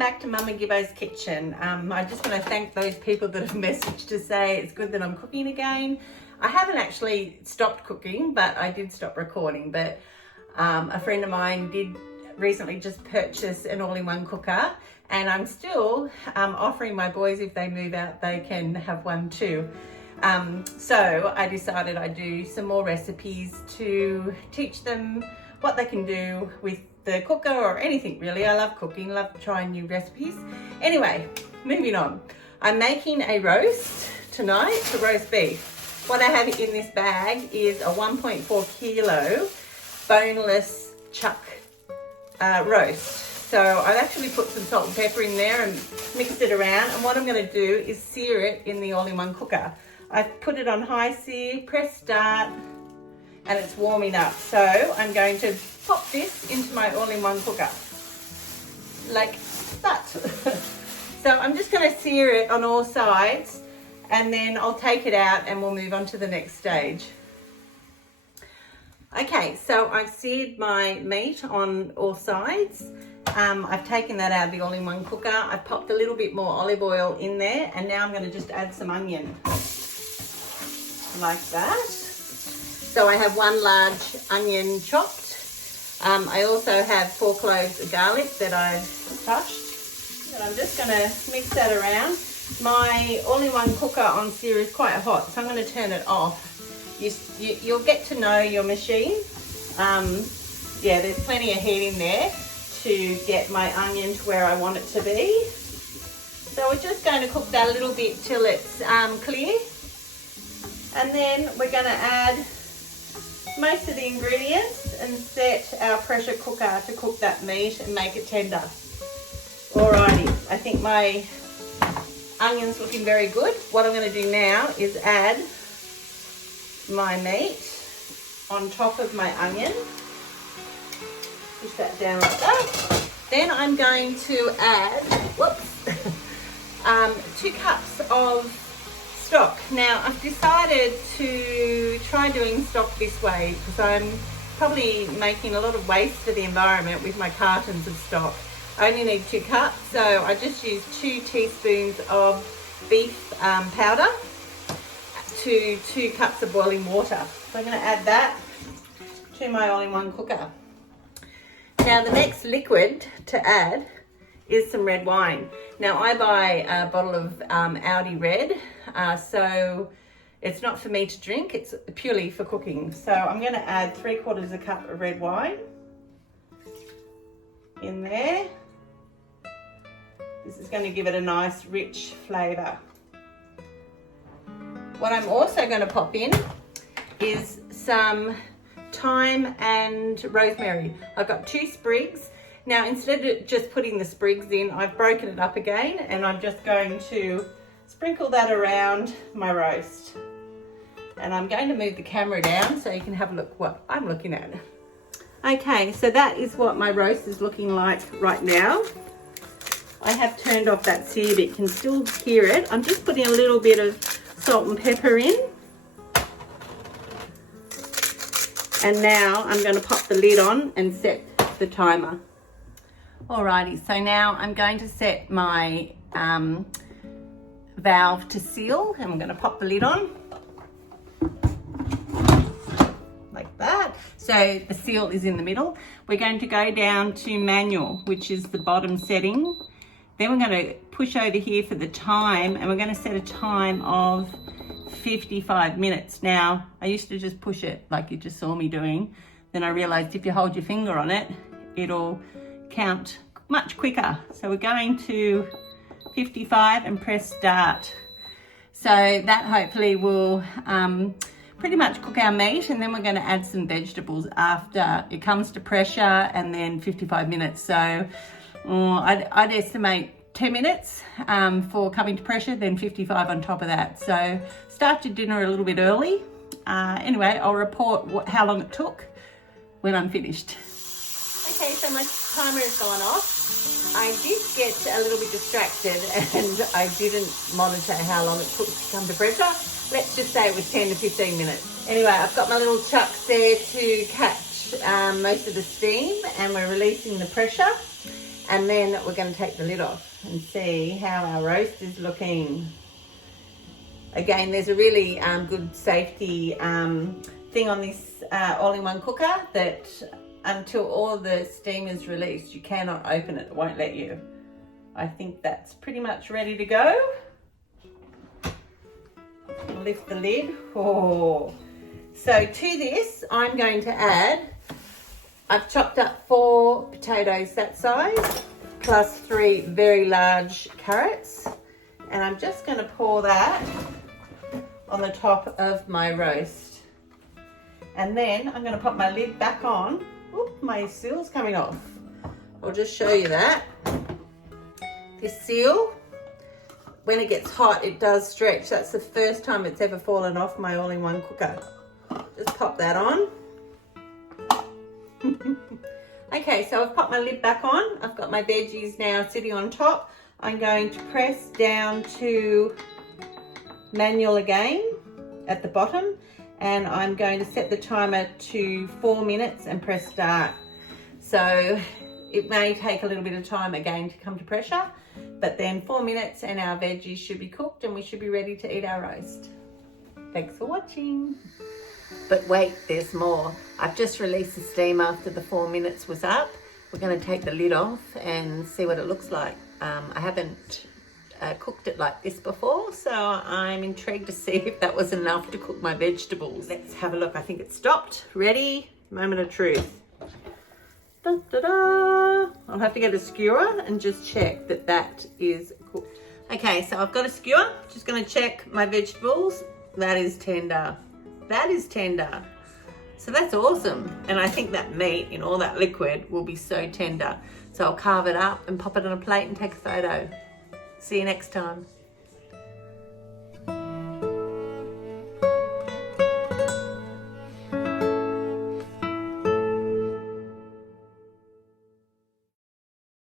back to Mama Gibbo's kitchen. I just want to thank those people that have messaged to say it's good that I'm cooking again. I haven't actually stopped cooking, but I did stop recording. But a friend of mine did recently just purchase an all-in-one cooker, and I'm still offering my boys, if they move out, they can have one too. So I decided I'd do some more recipes to teach them what they can do with the cooker or anything really. I love cooking, love trying new recipes. Anyway, moving on. I'm making a roast tonight for roast beef. What I have in this bag is a 1.4 kilo boneless chuck roast. So I've actually put some salt and pepper in there and mixed it around, and what I'm going to do is sear it in the all-in-one cooker. I've put it on high sear, press start, and it's warming up. So I'm going to pop this into my all-in-one cooker, like that. So I'm just going to sear it on all sides, and then I'll take it out and we'll move on to the next stage. Okay, so I've seared my meat on all sides. I've taken that out of the all-in-one cooker. I've popped a little bit more olive oil in there, and now I'm going to just add some onion, like that. So I have one large onion chopped. I also have 4 cloves of garlic that I've crushed. And I'm just going to mix that around. My all-in-one cooker on sear is quite hot, so I'm going to turn it off. You'll get to know your machine. Yeah, there's plenty of heat in there to get my onion to where I want it to be. So we're just going to cook that a little bit till it's clear. And then we're going to add most of the ingredients and set our pressure cooker to cook that meat and make it tender. Alrighty, I think my onion's looking very good. What I'm going to do now is add my meat on top of my onion. Push that down like that. Then I'm going to add, 2 cups of stock. Now I've decided to try doing stock this way because I'm probably making a lot of waste for the environment with my cartons of stock. I only need 2 cups, so I just use 2 teaspoons of beef powder to 2 cups of boiling water. So I'm going to add that to my all-in-one cooker. Now the next liquid to add is some red wine. Now I buy a bottle of Audi Red, so it's not for me to drink, it's purely for cooking. So I'm going to add 3/4 cup of red wine in there. This is going to give it a nice rich flavour. What I'm also going to pop in is some thyme and rosemary. I've got 2 sprigs. Now instead of just putting the sprigs in, I've broken it up again, and I'm just going to sprinkle that around my roast. And I'm going to move the camera down so you can have a look what I'm looking at. Okay, so that is what my roast is looking like right now. I have turned off that sear, but you can still hear it. I'm just putting a little bit of salt and pepper in. And now I'm going to pop the lid on and set the timer. Alrighty, so now I'm going to set my valve to seal, and I'm going to pop the lid on like that. So the seal is in the middle. We're going to go down to manual, which is the bottom setting. Then we're going to push over here for the time, and we're going to set a time of 55 minutes. Now, I used to just push it like you just saw me doing. Then I realized if you hold your finger on it, it'll count much quicker. So we're going to 55 and press start. So that hopefully will pretty much cook our meat, and then we're going to add some vegetables after it comes to pressure, and then 55 minutes. So I'd estimate 10 minutes for coming to pressure, then 55 on top of that. So start your dinner a little bit early. Anyway, I'll report how long it took when I'm finished. Okay, so my timer has gone off. I did get a little bit distracted and I didn't monitor how long it took to come to pressure. Let's just say it was 10 to 15 minutes. Anyway, I've got my little chucks there to catch most of the steam, and we're releasing the pressure. And then we're going to take the lid off and see how our roast is looking. Again, there's a really good safety thing on this all-in-one cooker that until all the steam is released, you cannot open it. It won't let you. I think that's pretty much ready to go. Lift the lid. Oh. So to this, I'm going to add, I've chopped up 4 potatoes that size, plus 3 very large carrots. And I'm just going to pour that on the top of my roast. And then I'm going to pop my lid back on. Oop, my seal's coming off. I'll just show you that. This seal, when it gets hot, it does stretch. That's the first time it's ever fallen off my all-in-one cooker. Just pop that on. Okay, so I've popped my lid back on. I've got my veggies now sitting on top. I'm going to press down to manual again at the bottom, and I'm going to set the timer to 4 minutes and press start. So it may take a little bit of time again to come to pressure, but then 4 minutes and our veggies should be cooked and we should be ready to eat our roast. Thanks for watching. But wait, there's more. I've just released the steam after the 4 minutes was up. We're going to take the lid off and see what it looks like. I haven't cooked it like this before, so I'm intrigued to see if that was enough to cook my vegetables. Let's have a look. I think it stopped. Ready? Moment of truth. Da, da, da. I'll have to get a skewer and just check that that is cooked. Okay, so I've got a skewer. Just going to check my vegetables. That is tender. That is tender. So that's awesome. And I think that meat in all that liquid will be so tender. So I'll carve it up and pop it on a plate and take a photo. See you next time.